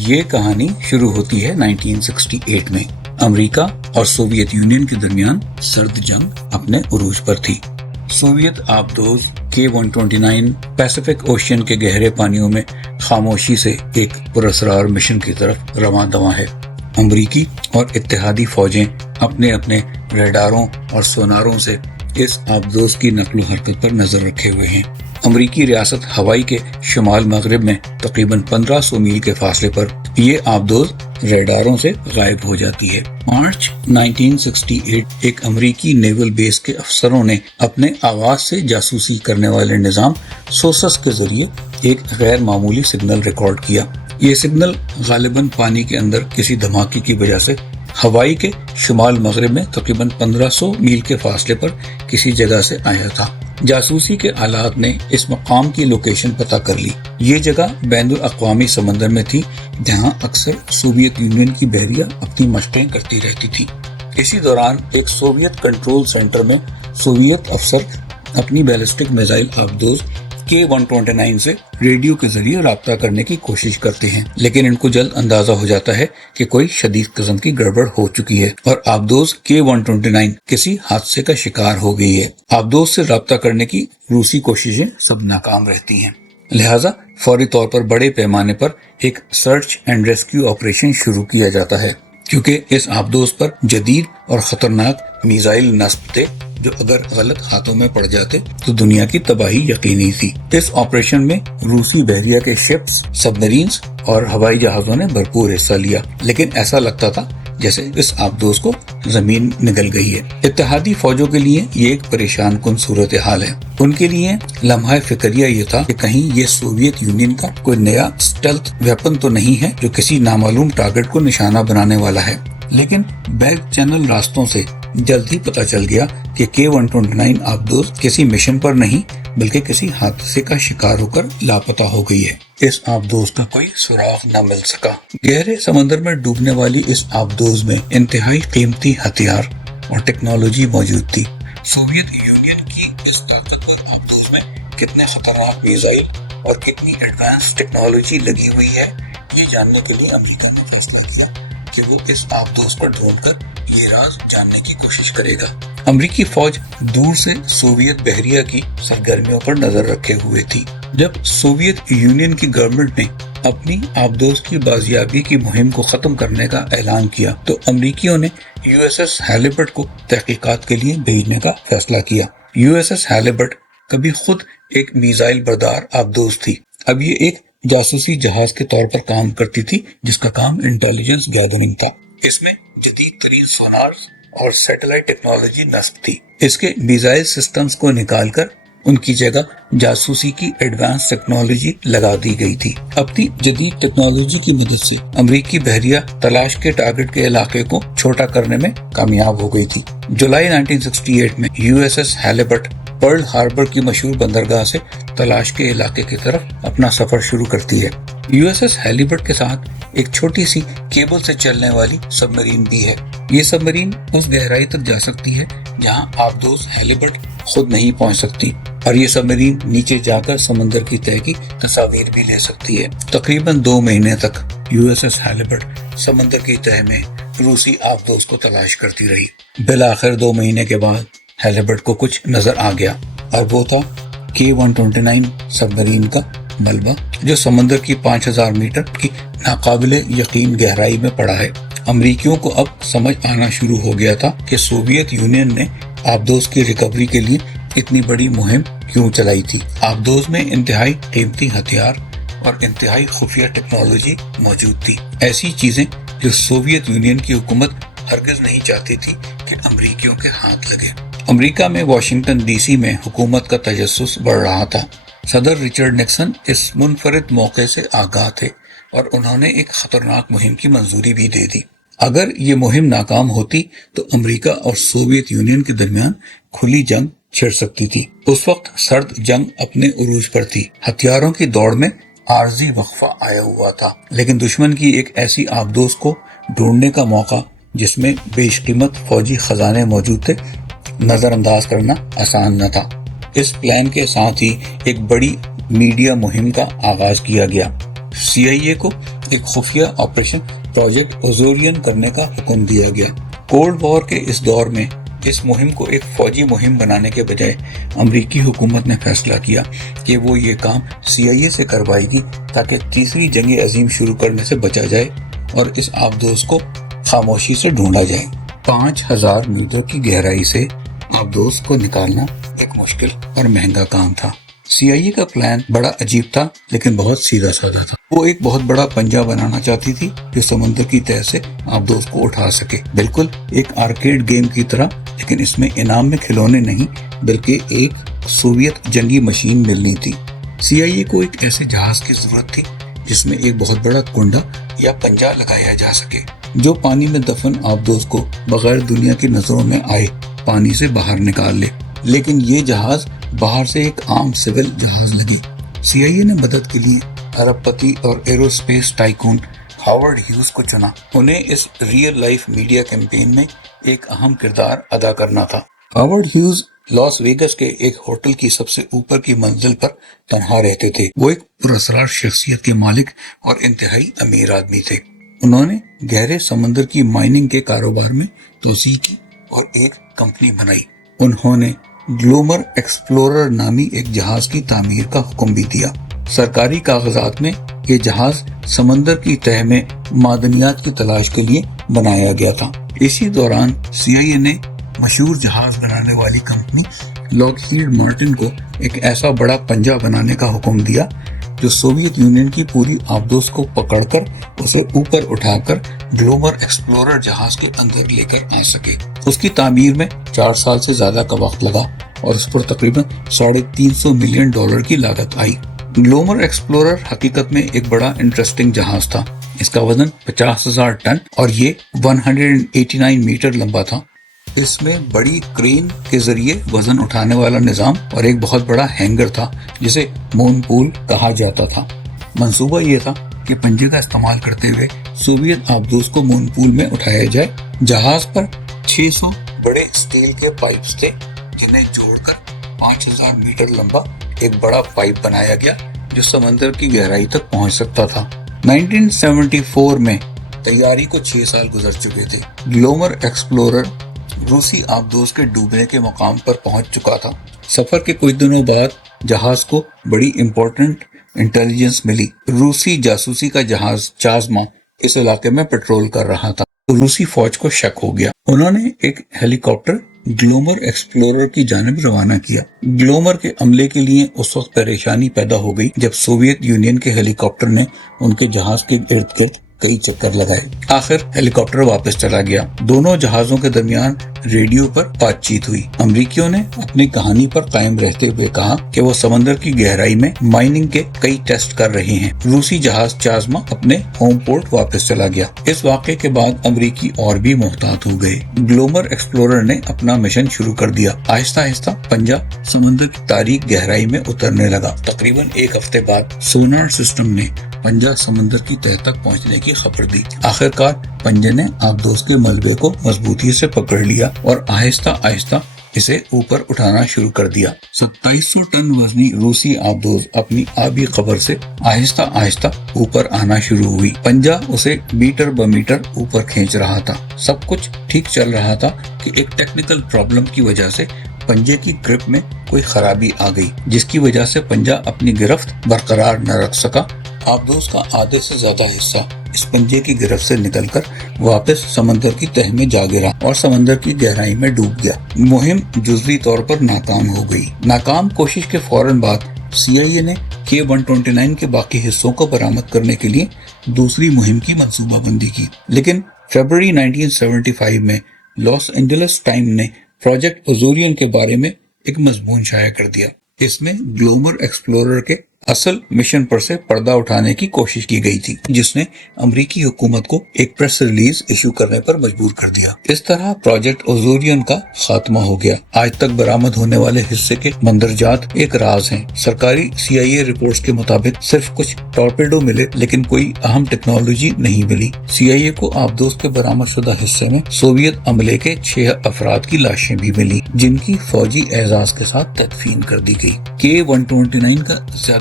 یہ کہانی شروع ہوتی ہے 1968 میں۔ امریکہ اور سوویت یونین کے درمیان سرد جنگ اپنے عروج پر تھی۔ سوویت آبدوز K-129 پیسیفک اوشین کے گہرے پانیوں میں خاموشی سے ایک پراسرار مشن کی طرف رواں دواں ہے۔ امریکی اور اتحادی فوجیں اپنے اپنے ریڈاروں اور سوناروں سے اس آبدوز کی نقل و حرکت پر نظر رکھے ہوئے ہیں۔ امریکی ریاست ہوائی کے شمال مغرب میں تقریباً 1500 میل کے فاصلے پر یہ آبدوز ریڈاروں سے غائب ہو جاتی ہے۔ مارچ 1968 ایک امریکی نیول بیس کے افسروں نے اپنے آواز سے جاسوسی کرنے والے نظام سوسس کے ذریعے ایک غیر معمولی سگنل ریکارڈ کیا۔ یہ سگنل غالباً پانی کے اندر کسی دھماکے کی وجہ سے ہوائی کے شمال مغرب میں تقریباً 1500 میل کے فاصلے پر کسی جگہ سے آیا تھا۔ جاسوسی کے آلات نے اس مقام کی لوکیشن پتہ کر لی۔ یہ جگہ بین الاقوامی سمندر میں تھی جہاں اکثر سوویت یونین کی بحریہ اپنی مشقیں کرتی رہتی تھی۔ اسی دوران ایک سوویت کنٹرول سینٹر میں سوویت افسر اپنی بیلسٹک میزائل آبدوز K-129 سے ریڈیو کے ذریعے رابطہ کرنے کی کوشش کرتے ہیں، لیکن ان کو جلد اندازہ ہو جاتا ہے کہ کوئی شدید قسم کی گڑبڑ ہو چکی ہے اور آبدوز K-129 کسی حادثے کا شکار ہو گئی ہے۔ آبدوز سے رابطہ کرنے کی روسی کوششیں سب ناکام رہتی ہیں، لہٰذا فوری طور پر بڑے پیمانے پر ایک سرچ اینڈ ریسکیو آپریشن شروع کیا جاتا ہے، کیونکہ اس آبدوز پر جدید اور خطرناک میزائل نصب تھے جو اگر غلط ہاتھوں میں پڑ جاتے تو دنیا کی تباہی یقینی تھی۔ اس آپریشن میں روسی بحریہ کے شپس، سبمرینز اور ہوائی جہازوں نے بھرپور حصہ لیا، لیکن ایسا لگتا تھا جیسے اس آبدوز کو زمین نگل گئی ہے۔ اتحادی فوجوں کے لیے یہ ایک پریشان کن صورتحال ہے۔ ان کے لیے لمحہ فکریہ یہ تھا کہ کہیں یہ سوویت یونین کا کوئی نیا اسٹیلتھ ویپن تو نہیں ہے جو کسی نامعلوم ٹارگٹ کو نشانہ بنانے والا ہے، لیکن بیک چینل راستوں سے جلد ہی پتہ چل گیا کہ K-129 آبدوز کسی مشن پر نہیں بلکہ کسی حادثے کا شکار ہو کر لاپتہ ہو گئی ہے۔ اس آبدوز کا کوئی سراغ نہ مل سکا۔ گہرے سمندر میں ڈوبنے والی اس آبدوز میں انتہائی قیمتی ہتھیار اور ٹیکنالوجی موجود تھی۔ سوویت یونین کی اس طاقتور آبدوز میں کتنے خطرناک میزائل اور کتنی ایڈوانس ٹیکنالوجی لگی ہوئی ہے، یہ جاننے کے لیے امریکہ نے فیصلہ کیا کہ وہ اس آبدوز پر ڈھونڈ کر یہ راز جاننے کی کوشش کرے گا۔ امریکی فوج دور سے سوویت بحریہ کی سرگرمیوں پر نظر رکھے ہوئے تھی۔ جب سوویت یونین کی گورنمنٹ نے اپنی آبدوز کی بازیابی کی مہم کو ختم کرنے کا اعلان کیا تو امریکیوں نے USS ہیلیبرٹ کو تحقیقات کے لیے بھیجنے کا فیصلہ کیا۔ USS ہیلیبرٹ کبھی خود ایک میزائل بردار آبدوز تھی، اب یہ ایک جاسوسی جہاز کے طور پر کام کرتی تھی جس کا کام انٹیلیجنس گیدرنگ تھا۔ اس میں جدید ترین سونارز اور سیٹلائٹ ٹیکنالوجی نصب تھی۔ اس کے میزائل سسٹمز کو نکال کر ان کی جگہ جاسوسی کی ایڈوانس ٹیکنالوجی لگا دی گئی تھی۔ اپنی جدید ٹیکنالوجی کی مدد سے امریکی بحریہ تلاش کے ٹارگٹ کے علاقے کو چھوٹا کرنے میں کامیاب ہو گئی تھی۔ جولائی 1968 میں USS ہیلیبرٹ پرل ہاربر کی مشہور بندرگاہ سے تلاش کے علاقے کی طرف اپنا سفر شروع کرتی ہے۔ USS ہیلیبرٹ کے ساتھ ایک چھوٹی سی کیبل سے چلنے والی سبمرین بھی ہے۔ یہ سبمرین اس گہرائی تک جا سکتی ہے جہاں آبدوز ہیلیبرٹ خود نہیں پہنچ سکتی، اور یہ سبمرین نیچے جا کر سمندر کی تہہ کی تصاویر بھی لے سکتی ہے۔ تقریباً 2 مہینے تک USS ہیلیبرٹ سمندر کی تہہ میں روسی آبدوز کو تلاش کرتی رہی۔ بالآخر 2 مہینے کے بعد ہیلیبرٹ کو کچھ نظر آ گیا، اور وہ تھا K-129 سبمرین کا ملبہ جو سمندر کی 5000 میٹر کی ناقابل یقین گہرائی میں پڑا ہے۔ امریکیوں کو اب سمجھ آنا شروع ہو گیا تھا کہ سوویت یونین نے آبدوز کی ریکوری کے لیے اتنی بڑی مہم کیوں چلائی تھی۔ آبدوز میں انتہائی قیمتی ہتھیار اور انتہائی خفیہ ٹیکنالوجی موجود تھی، ایسی چیزیں جو سوویت یونین کی حکومت ہرگز نہیں چاہتی تھی کہ امریکیوں کے ہاتھ لگے۔ امریکہ میں واشنگٹن DC میں حکومت کا تجسس بڑھ رہا تھا۔ صدر رچرڈ نکسن اس منفرد موقع سے آگاہ تھے اور انہوں نے ایک خطرناک مہم کی منظوری بھی دے دی۔ اگر یہ مہم ناکام ہوتی تو امریکہ اور سوویت یونین کے درمیان کھلی جنگ چھڑ سکتی تھی۔ اس وقت سرد جنگ اپنے عروج پر تھی، ہتھیاروں کی دوڑ میں عارضی وقفہ آیا ہوا تھا، لیکن دشمن کی ایک ایسی آبدوز کو ڈھونڈنے کا موقع جس میں بیش قیمت فوجی خزانے موجود تھے نظر انداز کرنا آسان نہ تھا۔ اس پلان کے ساتھ ہی ایک بڑی میڈیا مہم کا آغاز کیا گیا۔ CIA کو ایک خفیہ آپریشن پروجیکٹ اوزورین کرنے کا حکم دیا گیا۔ کولڈ وار کے اس دور میں اس مہم کو ایک فوجی مہم بنانے کے بجائے امریکی حکومت نے فیصلہ کیا کہ وہ یہ کام CIA سے کروائے گی تاکہ تیسری جنگ عظیم شروع کرنے سے بچا جائے اور اس آبدوز کو خاموشی سے ڈھونڈا جائے۔ 5000 میٹر کی گہرائی سے آبدوز کو نکالنا ایک مشکل اور مہنگا کام تھا۔ CIA کا پلان بڑا عجیب تھا لیکن بہت سیدھا سادہ تھا۔ وہ ایک بہت بڑا پنجہ بنانا چاہتی تھی جو سمندر کی تہہ سے آبدوز کو اٹھا سکے، بالکل ایک آرکیڈ گیم کی طرح، لیکن اس میں انعام میں کھلونے نہیں بلکہ ایک سوویت جنگی مشین ملنی تھی۔ CIA کو ایک ایسے جہاز کی ضرورت تھی جس میں ایک بہت بڑا کنڈا یا پنجہ لگایا جا سکے جو پانی میں دفن آبدوز کو بغیر دنیا کی نظروں میں آئے پانی سے باہر نکال لے، لیکن یہ جہاز باہر سے ایک عام سول جہاز لگے۔ CIA نے مدد کے لیے ارب پتی اور ایروسپیس ٹائکون ہاورڈ ہیوز کو چنا۔ انہیں اس ریئل لائف میڈیا کیمپین میں ایک اہم کردار ادا کرنا تھا۔ ہاورڈ ہیوز لاس ویگس کے ایک ہوٹل کی سب سے اوپر کی منزل پر تنہا رہتے تھے۔ وہ ایک پراسرار شخصیت کے مالک اور انتہائی امیر آدمی تھے۔ انہوں نے گہرے سمندر کی مائننگ کے کاروبار میں توسیع کی اور ایک کمپنی بنائی۔ انہوں نے گلومر ایکسپلورر نامی ایک جہاز کی تعمیر کا حکم بھی دیا۔ سرکاری کاغذات میں یہ جہاز سمندر کی تہہ میں معدنیات کی تلاش کے لیے بنایا گیا تھا۔ اسی دوران CIA نے مشہور جہاز بنانے والی کمپنی لاکہیڈ مارٹن کو ایک ایسا بڑا پنجہ بنانے کا حکم دیا جو سوویت یونین کی پوری آبدوز کو پکڑ کر اسے اوپر اٹھا کر گلومر ایکسپلورر جہاز کے اندر لے کر آ سکے۔ اس کی تعمیر میں 4 سال سے زیادہ کا وقت لگا اور اس پر تقریباً $350 ملین کی لاگت آئی۔ گلومر ایکسپلورر حقیقت میں ایک بڑا انٹرسٹنگ جہاز تھا۔ اس کا وزن 50,000 ٹن اور یہ 189 میٹر لمبا تھا۔ اس میں بڑی کرین کے ذریعے وزن اٹھانے والا نظام اور ایک بہت بڑا ہینگر تھا جسے مون پول کہا جاتا تھا۔ منصوبہ یہ تھا کہ پنجے کا استعمال کرتے ہوئے سوویت آبدوز کو مون پول میں اٹھایا جائے۔ جہاز پر 600 بڑے اسٹیل کے پائپس تھے جنہیں جوڑ کر 5000 میٹر لمبا ایک بڑا پائپ بنایا گیا جو سمندر کی گہرائی تک پہنچ سکتا تھا۔ 1974 میں تیاری کو 6 سال گزر چکے تھے۔ گلومر ایکسپلورر روسی آبدوز کے ڈوبنے کے مقام پر پہنچ چکا تھا۔ سفر کے کچھ دنوں بعد جہاز کو بڑی امپورٹنٹ انٹیلیجنس ملی۔ روسی جاسوسی کا جہاز چازما اس علاقے میں پیٹرول کر رہا تھا۔ روسی فوج کو شک ہو گیا۔ انہوں نے ایک ہیلی کاپٹر گلومر ایکسپلورر کی جانب روانہ کیا۔ گلومر کے عملے کے لیے اس وقت پریشانی پیدا ہو گئی جب سوویت یونین کے ہیلی کاپٹر نے ان کے جہاز کے ارد گرد کئی چکر لگائے۔ آخر ہیلی کاپٹر واپس چلا گیا۔ دونوں جہازوں کے درمیان ریڈیو پر بات چیت ہوئی۔ امریکیوں نے اپنی کہانی پر قائم رہتے ہوئے کہا کہ وہ سمندر کی گہرائی میں مائننگ کے کئی ٹیسٹ کر رہے ہیں۔ روسی جہاز چازما اپنے ہوم پورٹ واپس چلا گیا۔ اس واقعے کے بعد امریکی اور بھی محتاط ہو گئے۔ گلومر ایکسپلورر نے اپنا مشن شروع کر دیا۔ آہستہ آہستہ پنجہ سمندر کی تاریک گہرائی میں اترنے لگا۔ تقریباً 1 ہفتے بعد سونار سسٹم نے پنجہ سمندر کی تہہ تک پہنچنے کی خبر دی۔ آخرکار پنجے نے آبدوز کے ملبے کو مضبوطی سے پکڑ لیا اور آہستہ آہستہ اسے اوپر اٹھانا شروع کر دیا۔ 2700 ٹن وزنی روسی آبدوز اپنی آبی قبر سے آہستہ آہستہ اوپر آنا شروع ہوئی۔ پنجہ اسے میٹر ب میٹر اوپر کھینچ رہا تھا۔ سب کچھ ٹھیک چل رہا تھا کہ ایک ٹیکنیکل پرابلم کی وجہ سے پنجے کی گرپ میں کوئی خرابی آ گئی جس کی وجہ سے پنجہ اپنی گرفت برقرار نہ رکھ سکا۔ آبدوز کا آدھے سے زیادہ حصہ اس پنجے کی گرفت سے نکل کر واپس سمندر کی تہہ میں جا گرا اور سمندر کی گہرائی میں ڈوب گیا۔ مہم جزوی طور پر ناکام ہو گئی۔ ناکام کوشش کے فوراً بعد CIA نے K-129 کے باقی حصوں کو برآمد کرنے کے لیے دوسری مہم کی منصوبہ بندی کی، لیکن فروری 1975 میں لاس اینجلس ٹائم نے پروجیکٹ اوزورین کے بارے میں ایک مضمون شائع کر دیا۔ اس میں گلومر ایکسپلورر کے اصل مشن پر سے پردہ اٹھانے کی کوشش کی گئی تھی، جس نے امریکی حکومت کو ایک پریس ریلیز ایشو کرنے پر مجبور کر دیا۔ اس طرح پروجیکٹ اوزورین کا خاتمہ ہو گیا۔ آج تک برآمد ہونے والے حصے کے مندرجات ایک راز ہیں۔ سرکاری CIA رپورٹس کے مطابق صرف کچھ ٹورپیڈو ملے لیکن کوئی اہم ٹیکنالوجی نہیں ملی۔ CIA کو آبدوز کے برآمد شدہ حصے میں سوویت عملے کے 6 افراد کی لاشیں بھی ملی جن کی فوجی اعزاز کے ساتھ تدفین کر دی گئی۔ K-129 کا زیادہ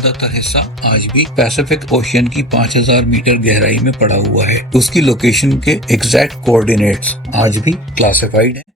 زیادہ تر حصہ آج بھی پیسیفک اوشین کی 5000 میٹر گہرائی میں پڑا ہوا ہے۔ اس کی لوکیشن کے ایگزیکٹ کوآرڈینیٹس آج بھی کلاسیفائڈ ہیں۔